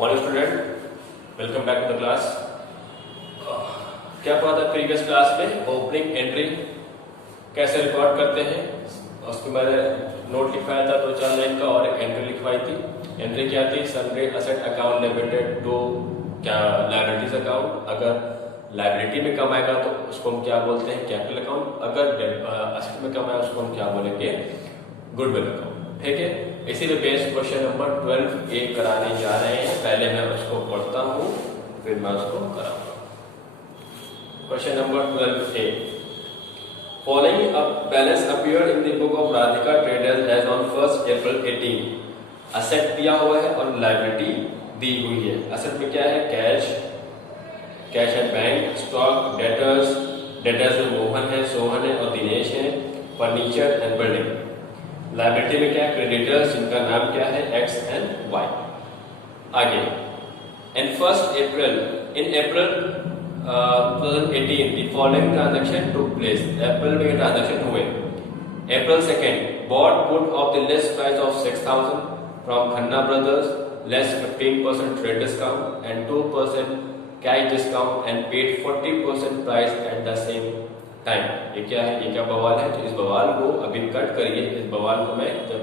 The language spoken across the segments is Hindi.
Morning student, welcome back to the class. क्या पढ़ा था प्रीवियस क्लास में? ओपनिंग एंट्री कैसे रिकॉर्ड करते हैं, उसके मैंने नोट लिखवाया था 2-4 लाइन का और एक एंट्री लिखवाई थी। एंट्री क्या थी? Sundry asset account debited to क्या लायबिलिटीज अकाउंट। अगर लायबिलिटी में कम आएगा तो उसको हम क्या बोलते हैं? Capital account. अगर असेट में कम आएगा उसको हम क्या बोलेंगे? Goodwill account. ठीक है, इसीलिए बेस क्वेश्चन नंबर 12A कराने जा रहे हैं। पहले मैं उसको पढ़ता हूँ फिर मैं उसको कराऊंगा। Question number 12A, following a balance appeared in the book of Radhika traders as on 1 April 18। Asset दिया हुआ है और लायबिलिटी दी हुई है। असेट में क्या है? Cash and bank, stock, debtors में मोहन है, सोहन है और दिनेश है, फर्नीचर एंड बिल्डिंग। लायबिलिटी में क्या है? क्रेडिटर्स जिनका नाम क्या है? X and Y. आगे, in 1 April 2018 the following transaction took place. April में ट्रांजैक्शन हुए। April 2 bought put of the list price of 6000 from Khanna brothers less 15% trade discount and 2% cash discount and paid 40% price at the same time. ये क्या है? ये क्या बवाल है? तो इस बवाल को अभी कट करिए। इस बवाल को मैं जब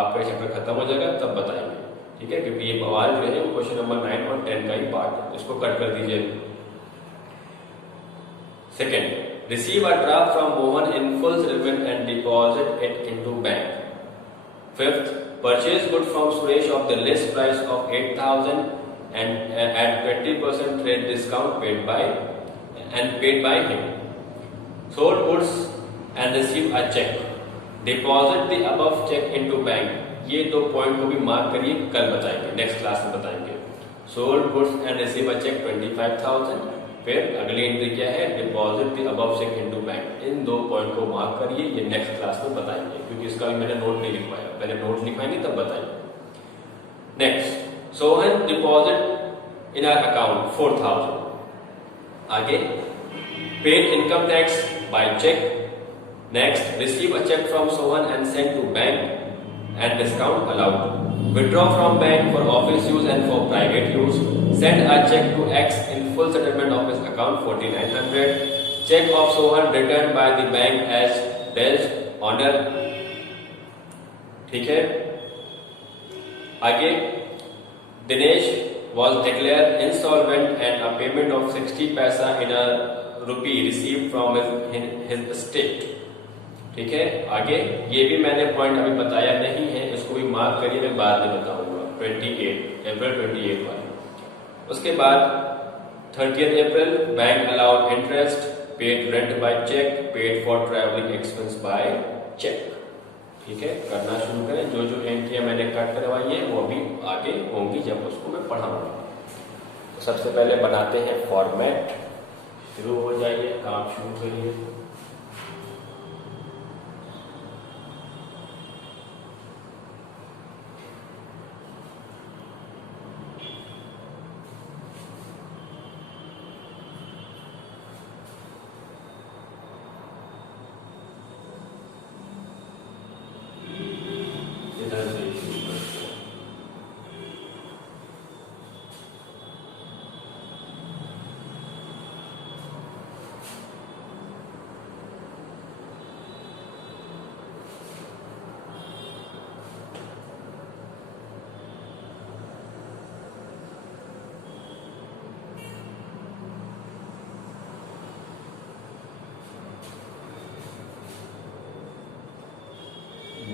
आपका चैप्टर खत्म हो जाएगा तब बताएंगे, ठीक है? क्योंकि ये बवाल जो है वो क्वेश्चन नंबर 9 और 10 का ही पार्ट है। इसको कट कर दीजिए। Second, receive a draft from Mohan in full settlement and deposit it into bank. Fifth, purchase good from Suresh of the list price of 8000 and at 20% trade discount paid by him. Sold goods and receive a check. Deposit the above check into bank. ये 2 पॉइंट को भी मार्क करिए, कल बताएंगे, नेक्स्ट क्लास में बताएंगे। Sold goods and receive a check 25,000। फिर अगली एंट्री क्या है? Deposit the above check into bank। In 2 point को मार्क करिए, ये नेक्स्ट क्लास में बताएंगे क्योंकि इसका भी मैंने नोट नहीं लिखवाया। पहले नोट लिखवाएंगे तब बताएंगे। Next, Sohan deposit in our account 4000। आगे, paid income tax by cheque. Next, receive a cheque from Sohan and send to bank and discount allowed. Withdraw from bank for office use and for private use. Send a cheque to X in full settlement of his account 4900। Cheque of Sohan return by the bank as belt honour. ठीक है, आगे, Dinesh was declared insolvent and a payment of 60 paisa in a rupee received from his estate। ठीक है, आगे, ये भी मैंने पॉइंट अभी बताया नहीं है, इसको भी मार्क करिए, मैं बाद में बताऊंगा। 28 अप्रैल 28 वाला। उसके बाद 30 April bank allowed interest, paid rent by cheque, paid for travelling expense by cheque. ठीक है, करना शुरू करें। जो जो एंट्रियां मैंने कट करवाई है वो अभी आगे होंगी जब उसको मैं पढ़ाऊंगा। तो सबसे पहले बनाते हैं फॉर्मेट। शुरू हो जाइए, काम शुरू करिए।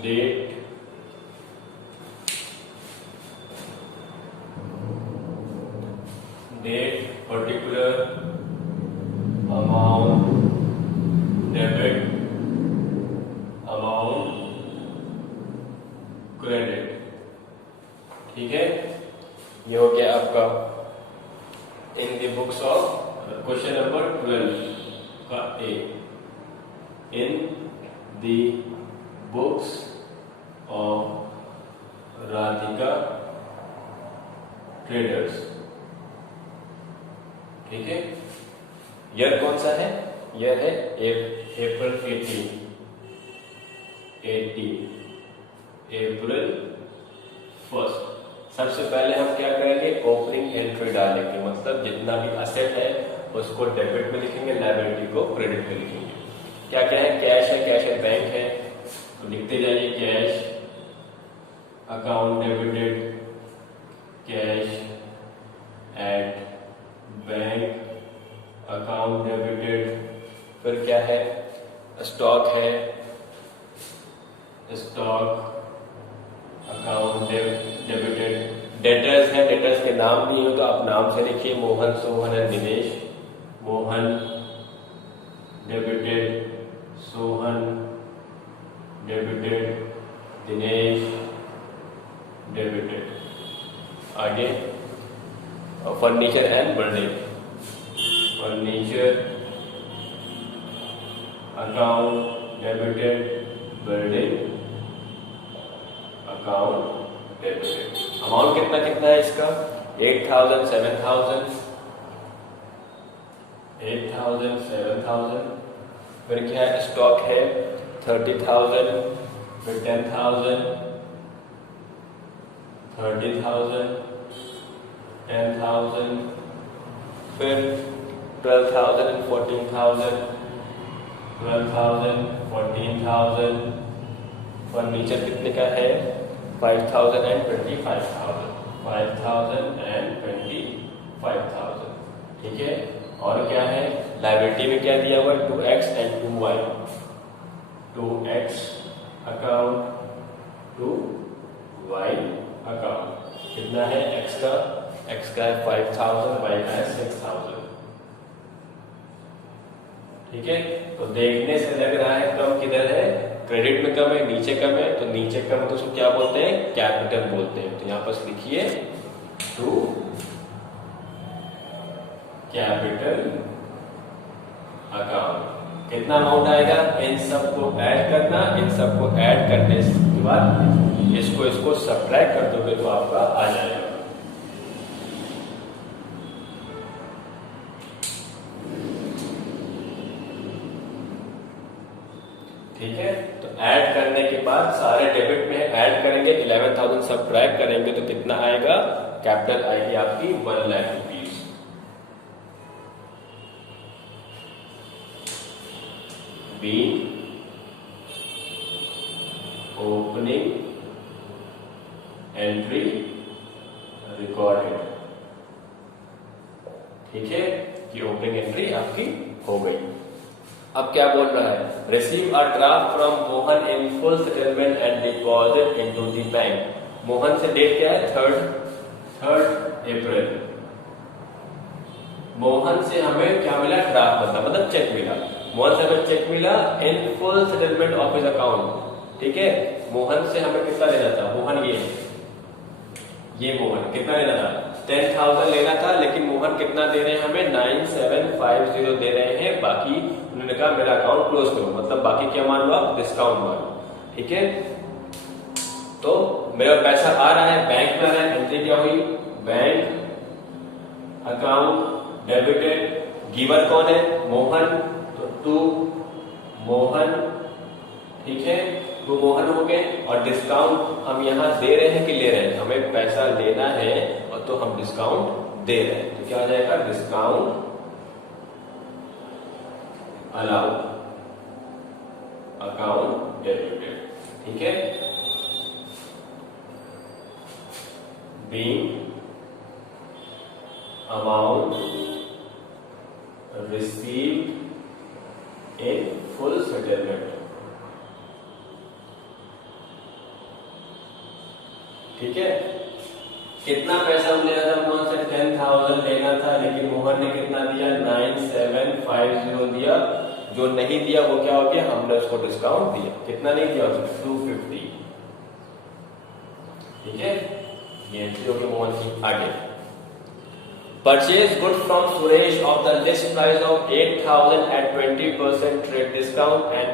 Date, particular amount, debit amount, credit. ठीक है, ये हो गया आपका in the books of question number 12 का A. In the books of Radhika traders. ठीक है, ईयर कौन सा है? ईयर है अप्रैल 18 अप्रैल 1। सबसे पहले हम क्या करेंगे, ओपनिंग एंट्री डालेंगे, मतलब जितना भी असेट है उसको डेबिट में लिखेंगे, लायबिलिटी को क्रेडिट में लिखेंगे। क्या क्या है, कैश है, कैश है बैंक है, तो लिखते जाइए cash account debited, cash at bank account debited. फिर क्या है, स्टॉक है, स्टॉक अकाउंट डेबिटेड। डेटर्स है, डेटर्स के नाम नहीं हो तो आप नाम से लिखिए, मोहन, सोहन और Dinesh. Mohan debited, Sohan debited, Dinesh debited. आगे furniture and building, furniture account debited, building account debited. Amount कितना कितना है इसका, 8,000, 7,000, 8,000, 7,000। फिर क्या है, स्टॉक है 30,000, फिर 10,000, 30,000, 10,000, फिर 12,000 and 14,000, 12,000, 14,000। फर्नीचर कितने का है, 5,000 and 25,000, 5,000 and 25,000। ठीक है, और क्या है, लायबिलिटी में क्या दिया हुआ है, 2x and 2y, 2x account, 2y account. कितना है, x का है 5,000, y का है 6,000। ठीक है, तो देखने से लग रहा है कम किधर है, क्रेडिट में कम है, नीचे कम है, तो नीचे कम है तो उसको क्या बोलते हैं, कैपिटल बोलते हैं। तो यहां पर लिखिए टू कैपिटल अकाउंट। कितना अमाउंट आएगा, इन सबको ऐड करना, इन सबको ऐड करने के बाद इसको सब्ट्रैक्ट कर दोगे तो आपका आ जाएगा। ठीक है, तो ऐड करने के बाद सारे डेबिट में ऐड करेंगे, 11,000 सब्ट्रैक्ट करेंगे तो कितना आएगा, कैपिटल आएगी आपकी 1 lakh rupees. B opening entry recorded. ठीक है, कि ओपनिंग एंट्री आपकी हो गई। अब क्या बोल रहा है, receive a draft from Mohan in full settlement and deposit into the bank. Mohan से डेट क्या है, 3rd अप्रैल। मोहन से हमें क्या मिला, ड्राफ्ट मतलब चेक मिला। मोहन से हमें चेक मिला इन full settlement of his account. ठीक है, मोहन से हमें कितना लेना था, मोहन ये मोहन कितना लेना था, 10,000 लेना था, लेकिन मोहन कितना दे रहे हैं हमें, 9,750 दे रहे हैं। बाकी उन्होंने कहा मेरा अकाउंट क्लोज करो, मतलब बाकी क्या मान लो आप, डिस्काउंट मान लो। ठीक है, तो मेरा पैसा आ रहा है, बैंक में आ रहा है, एंट्री क्या हुई, बैंक अकाउंट डेबिटेड। गिवर कौन है, मोहन, तो टू मोहन। ठीक है, तो मोहन हो गए, और डिस्काउंट हम यहाँ दे रहे हैं कि ले रहे हैं, हमें पैसा लेना है और तो हम डिस्काउंट दे रहे हैं, तो क्या आ जाएगा, डिस्काउंट अलाउड अकाउंट डेबिटेड। ठीक है, being amount received in full settlement. ठीक है, कितना पैसा लेना था, मोहन से 10,000 लेना था, लेकिन मोहन ने कितना दिया, 9,750 दिया। जो नहीं दिया वो क्या हो गया, हमने उसको डिस्काउंट दिया। कितना नहीं दिया उसको, 250। ठीक है, ये एंट्री होगी मोहन की। आगे, purchase good from Suresh of the list price of 8,000 at 20% trade discount and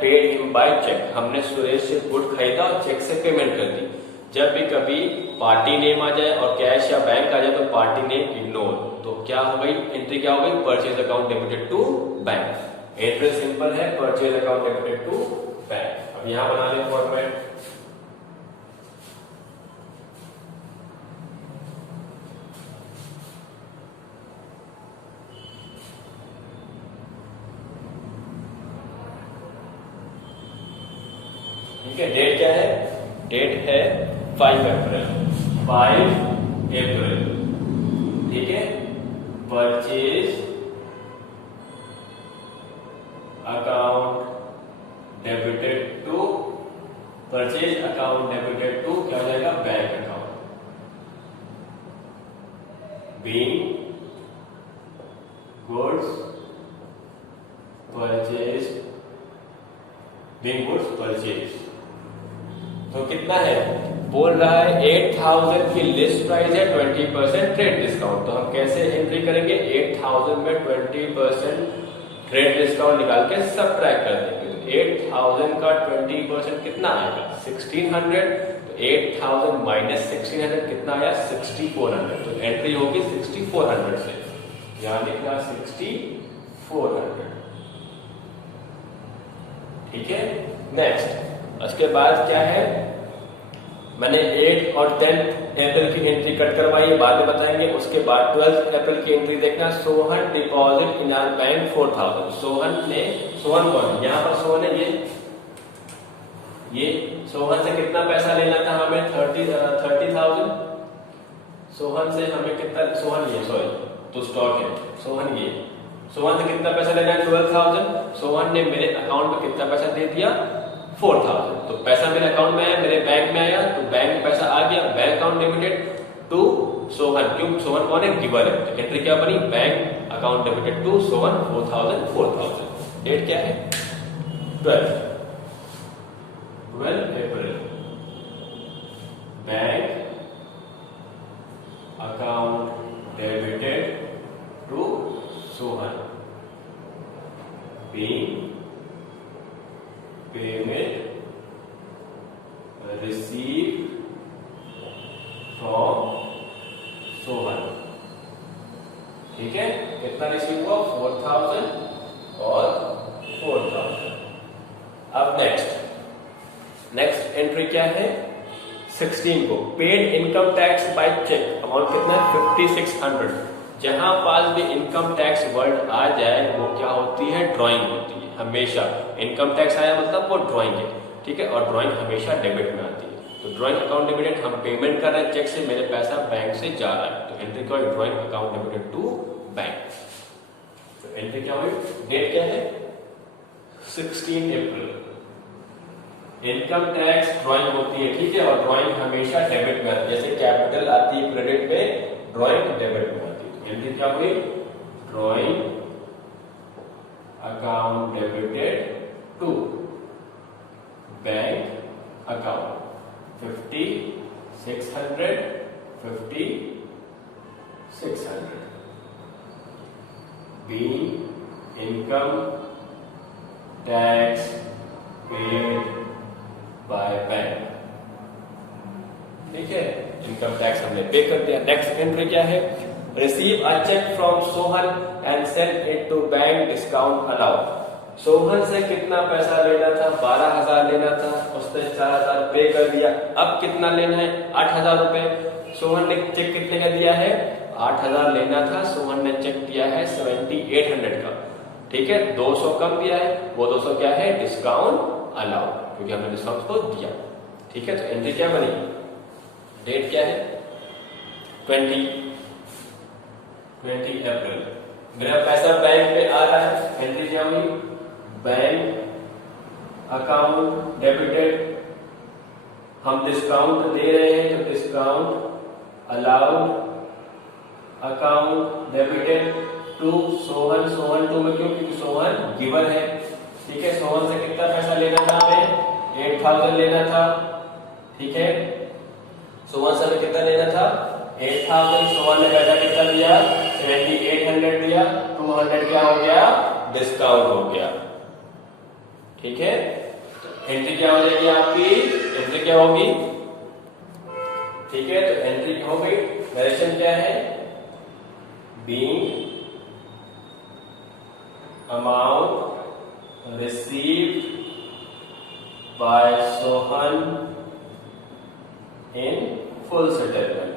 paid him by cheque. हमने सुरेश से गुड खरीदा और चेक से पेमेंट कर दी। जब भी कभी पार्टी नेम आ जाए और कैश या बैंक आ जाए तो पार्टी नेम इग्नोर, तो क्या हो गई, एंट्री क्या हो गई, purchase account debited to bank. Entry simple है, purchase account debited to bank. अब यहां बना ले फॉर्मेट, ठीक है, डेट क्या है? डेट है 5 अप्रैल, 5 अप्रैल, ठीक है। Purchase account debited to, purchase account debited to क्या हो जाएगा? Bank account, being goods purchase, being goods purchase. तो कितना है? बोल रहा है 8000 की लिस्ट प्राइस है, 20% ट्रेड डिस्काउंट। तो हम कैसे एंट्री करेंगे? 8000 में 20% ट्रेड डिस्काउंट निकाल के सबट्रैक्ट कर देंगे। तो 8000 का 20% कितना आएगा? 1600। तो 8000 माइनस 1600 कितना आया? 6400। तो एंट्री होगी 6400 से, यहां लिखना 6400, ठीक है। नेक्स्ट, उसके बाद क्या है? मैंने 8 और 10 अप्रैल की एंट्री कट करवाई, बाद में बताएंगे। उसके बाद 12 अप्रैल की एंट्री देखना। Sohan deposit in our bank 4000। Sohan ने, सोहन कौन? यहाँ पर सोहन है, ये सोहन से कितना पैसा लेना था हमें? 30,000। सोहन से हमें कितना? सोहन ये, सॉरी, तो स्टॉक है सोहन ये। सोहन से कितना पैसा लेना है? 12,000। सोहन ने मेरे अकाउंट में कितना पैसा दे दिया? 4000। तो पैसा मेरे अकाउंट में आया, मेरे बैंक में आया, तो बैंक में पैसा आ गया, bank account debited to Sohan. क्यों? सोहन कौन है? गिवर है। तो एंट्री क्या बनी? Bank account debited to Sohan 4000। Date क्या है? 12 April. Bank account debited to Sohan, being payment receive from Sohan, ठीक है। कितना रिसीव हुआ? 4000 और 4000। अब नेक्स्ट एंट्री क्या है? 16 को paid income tax by cheque, amount कितना है? 5600। जहां पास भी इनकम टैक्स वर्ड आ जाए वो क्या होती है? ड्राइंग होती है हमेशा। इनकम टैक्स आया मतलब वो ड्राइंग है, ठीक है। और ड्राइंग हमेशा डेबिट में आती है। तो ड्राइंग अकाउंट डेबिटेड, हम पेमेंट कर रहे हैं चेक से, मेरे पैसा बैंक से जा रहा है, तो एंट्री क्या हुई? Drawing account debited to bank. तो एंट्री क्या हुई? डेट क्या है? 16 अप्रैल। इनकम टैक्स ड्राइंग होती है, ठीक है, और ड्राइंग हमेशा डेबिट में आती है। जैसे कैपिटल आती है क्रेडिट में, ड्राइंग डेबिट में आती है। एंट्री क्या हुई? Drawing account debited to bank account 5600, 5600, being income tax paid by bank, ठीक है। इनकम टैक्स हमने पे कर दिया। नेक्स्ट एंट्री क्या है? Receive a cheque from Sohan and send it to bank, discount allowed. Sohan से कितना पैसा लेना था? 12,000 लेना था, उसने 4,000 पे कर दिया। अब कितना लेना है? 8,000 रुपए। सोहन ने चेक कितने का दिया है? 8,000 लेना था, सोहन ने चेक दिया है 7800 का, ठीक है। 200 कम दिया है, वो 200 क्या है? डिस्काउंट अलाउड, क्योंकि हमने डिस्काउंट को दिया, ठीक है। तो एंट्री क्या बनी? डेट क्या है? 20 अप्रैल। मेरा पैसा बैंक में आ रहा है, एंट्री क्या हुई? बैंक अकाउंट डेबिटेड, हम डिस्काउंट दे रहे हैं तो discount allowed, account debited to Sohan. Sohan to में क्यों? क्योंकि सोहन गिवर है, ठीक है। सोहन से कितना पैसा लेना था हमें? 8000 लेना था, ठीक है। सोहन से हमें कितना लेना था? 8000। सोहन ने पैसा कितना दिया? 7800 दिया। 200 क्या हो गया? डिस्काउंट हो गया, ठीक है। तो एंट्री क्या हो जाएगी आपकी? एंट्री क्या होगी? ठीक है, तो एंट्री हो गई। नरेशन क्या है? Being amount received by Sohan in full settlement.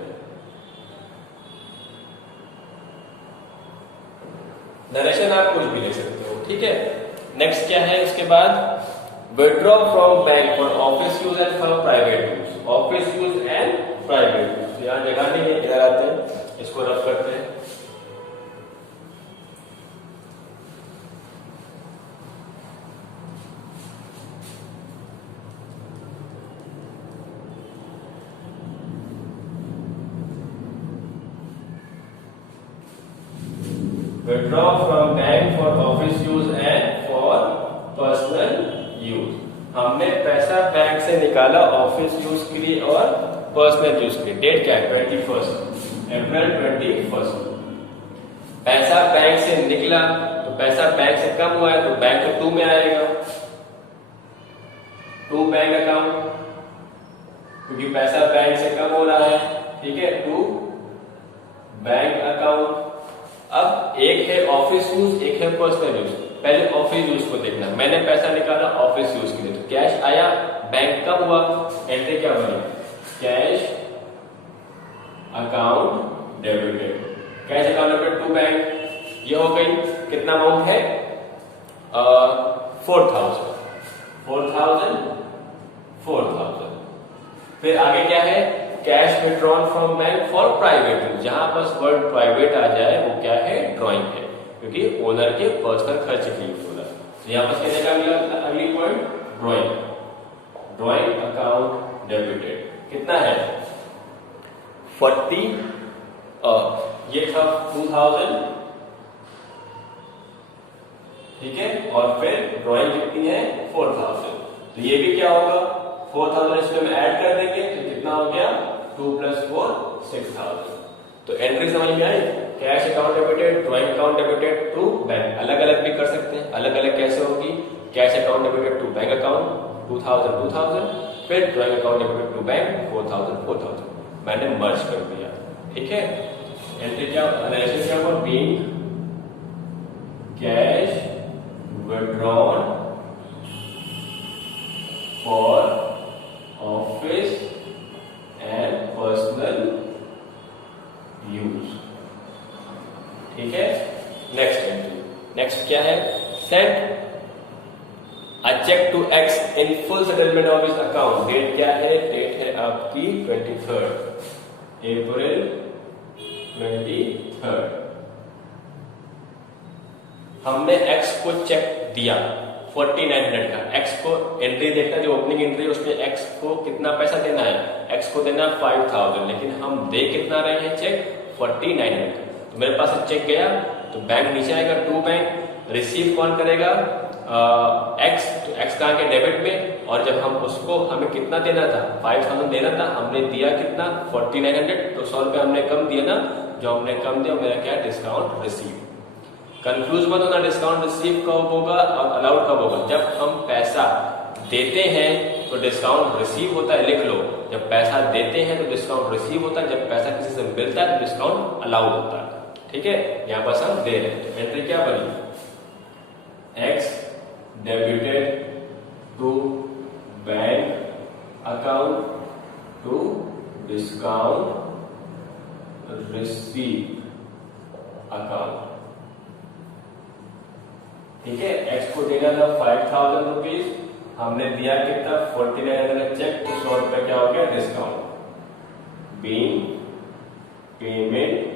Narration आप कुछ भी लिख सकते हो, ठीक है। नेक्स्ट क्या है उसके बाद? Withdraw from bank for office use and for private use, office use and private use. तो यहाँ जगह नहीं है, इधर आते हैं, इसको रफ करते हैं। Withdraw from bank for office use and for personal use। हमने पैसा बैंक से निकाला ऑफिस यूज के लिए और पर्सनल यूज के लिए। डेट क्या है? 21 अप्रैल 21। पैसा बैंक से निकला तो पैसा बैंक से कम हुआ है तो बैंक तो 2 में आएगा, टू बैंक अकाउंट, क्योंकि पैसा बैंक से कम हो रहा है। ठीक है, टू बैंक अकाउंट। अब एक है ऑफिस यूज, एक है पर्सनल यूज। पहले ऑफिस यूज को देखना। मैंने पैसा निकाला ऑफिस यूज के लिए तो कैश आया, बैंक कम हुआ, एंट्री क्या बनी? Cash account debited. Cash account debited to bank, ये हो गई। कितना अमाउंट है? 4,000। फिर आगे क्या है? Cash withdrawn from bank for private use. जहां बस वर्ड प्राइवेट आ जाए वो क्या है? ड्रॉइंग है, क्योंकि ओनर के पर्सनल खर्च के लिए होगा। तो यहाँ पर कहने का मिला अगली point drawing. Drawing account debited कितना है? 40। ये था 2000। ठीक है, और फिर ड्रॉइंग कितनी है? 4000। तो ये भी क्या होगा? 4000 इसमें हम ऐड कर देंगे तो कितना हो गया? 2 + 4 6000। तो एंट्री समझ में आई? Cash account debited, drawing account debited to bank. अलग अलग भी कर सकते हैं। अलग अलग कैसे होगी? Cash account debited to bank account 2000, फिर drawing account debited to bank 4000। मैंने मर्ज कर दिया। ठीक है, एंट्री क्या? एनालिसिस क्या होगा? Being cash withdrawn for office and personal use. ठीक है, नेक्स्ट एंट्री। नेक्स्ट क्या है? Send a cheque to X in full settlement of his account. Date क्या है? डेट है आपकी 23 अप्रैल 23। हमने एक्स को चेक दिया 4900 का। एक्स को एंट्री देखना, जो ओपनिंग एंट्री है उसमें एक्स को कितना पैसा देना है? एक्स को देना 5000, लेकिन हम दे कितना रहे हैं? चेक 4900। तो मेरे पास चेक गया तो बैंक नीचे आएगा, टू बैंक। रिसीव कौन करेगा? एक्स। तो एक्स कहाँ के? डेबिट में। और जब हम उसको, हमें कितना देना था? 5000 देना था, हमने दिया कितना? 4900। तो 100 रुपये हमने कम दिया ना। जो हमने कम दिया मेरा क्या? Discount receive. कंफ्यूज मत होना, डिस्काउंट रिसीव कब होगा और अलाउड कब होगा? जब हम पैसा देते हैं तो डिस्काउंट रिसीव होता है, लिख लो। जब पैसा देते हैं तो डिस्काउंट रिसीव होता है, जब पैसा किसी से मिलता है तो डिस्काउंट अलाउड होता है। ठीक है, यहां पर हम दे रहे हैं। तो एंट्री क्या बनी? X debited to bank account to discount receive account. ठीक है, एक्स को देना था 5000 रुपीज, हमने दिया कितना? 4900 चेक, तो 100 रुपए क्या हो गया? डिस्काउंट। Being payment